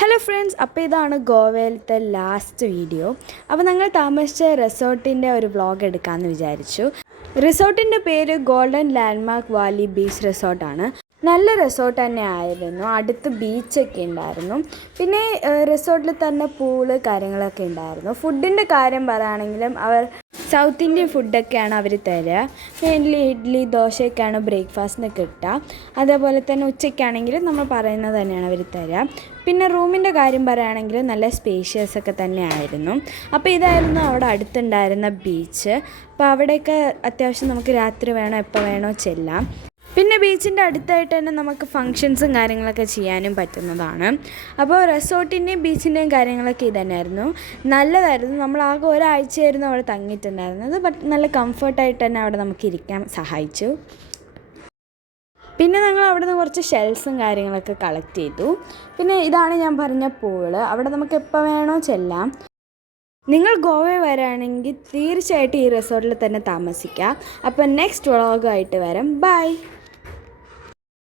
Hello friends, അപ്പോൾ ഇതാണ് ഗോവയിലത്തെ last video. അപ്പോൾ ഞങ്ങൾ താമസിച്ച റിസോർട്ടിൻ്റെ ഒരു വ്ളോഗ് എടുക്കാമെന്ന് വിചാരിച്ചു. റിസോർട്ടിൻ്റെ പേര് ഗോൾഡൻ ലാൻഡ്മാർക്ക് വാലി ബീച്ച് റിസോർട്ടാണ്. നല്ല റിസോർട്ട് തന്നെ ആയിരുന്നു. അടുത്ത് ബീച്ചൊക്കെ ഉണ്ടായിരുന്നു. പിന്നെ റിസോർട്ടിൽ തന്നെ പൂള് കാര്യങ്ങളൊക്കെ ഉണ്ടായിരുന്നു. ഫുഡിൻ്റെ കാര്യം പറയുകയാണെങ്കിലും അവർ സൗത്ത് ഇന്ത്യൻ ഫുഡൊക്കെയാണ് അവർ തരിക. മെയിൻലി ഇഡ്ഡലി ദോശയൊക്കെയാണ് ബ്രേക്ക്ഫാസ്റ്റിന് കിട്ടുക. അതേപോലെ തന്നെ ഉച്ചയ്ക്കാണെങ്കിലും നമ്മൾ പറയുന്നത് തന്നെയാണ് അവർ തരിക. പിന്നെ റൂമിൻ്റെ കാര്യം പറയുകയാണെങ്കിൽ നല്ല സ്പേഷ്യസ് ഒക്കെ തന്നെ ആയിരുന്നു. അപ്പോൾ ഇതായിരുന്നു അവിടെ അടുത്തുണ്ടായിരുന്ന ബീച്ച്. അപ്പോൾ അവിടെയൊക്കെ അത്യാവശ്യം നമുക്ക് രാത്രി വേണോ എപ്പോൾ വേണോ ചെല്ലാം. പിന്നെ ബീച്ചിൻ്റെ അടുത്തായിട്ട് തന്നെ നമുക്ക് ഫങ്ഷൻസും കാര്യങ്ങളൊക്കെ ചെയ്യാനും പറ്റുന്നതാണ്. അപ്പോൾ റിസോർട്ടിൻ്റെയും ബീച്ചിൻ്റെയും കാര്യങ്ങളൊക്കെ ഇതന്നെയായിരുന്നു. നല്ലതായിരുന്നു. നമ്മൾ ആകെ ഒരാഴ്ചയായിരുന്നു അവിടെ തങ്ങിയിട്ടുണ്ടായിരുന്നത്. ബട്ട് നല്ല കംഫർട്ടായിട്ട് തന്നെ അവിടെ നമുക്ക് ഇരിക്കാൻ സഹായിച്ചു. പിന്നെ ഞങ്ങൾ അവിടെ നിന്ന് കുറച്ച് ഷെൽസും കാര്യങ്ങളൊക്കെ കളക്ട് ചെയ്തു. പിന്നെ ഇതാണ് ഞാൻ പറഞ്ഞ പൂള്. അവിടെ നമുക്ക് എപ്പോൾ വേണോ ചെല്ലാം. നിങ്ങൾ ഗോവയിൽ വരാണെങ്കിൽ തീർച്ചയായിട്ടും ഈ റിസോർട്ടിൽ തന്നെ താമസിക്കുക. അപ്പോൾ നെക്സ്റ്റ് വ്ളോഗായിട്ട് വരാം. ബൈ.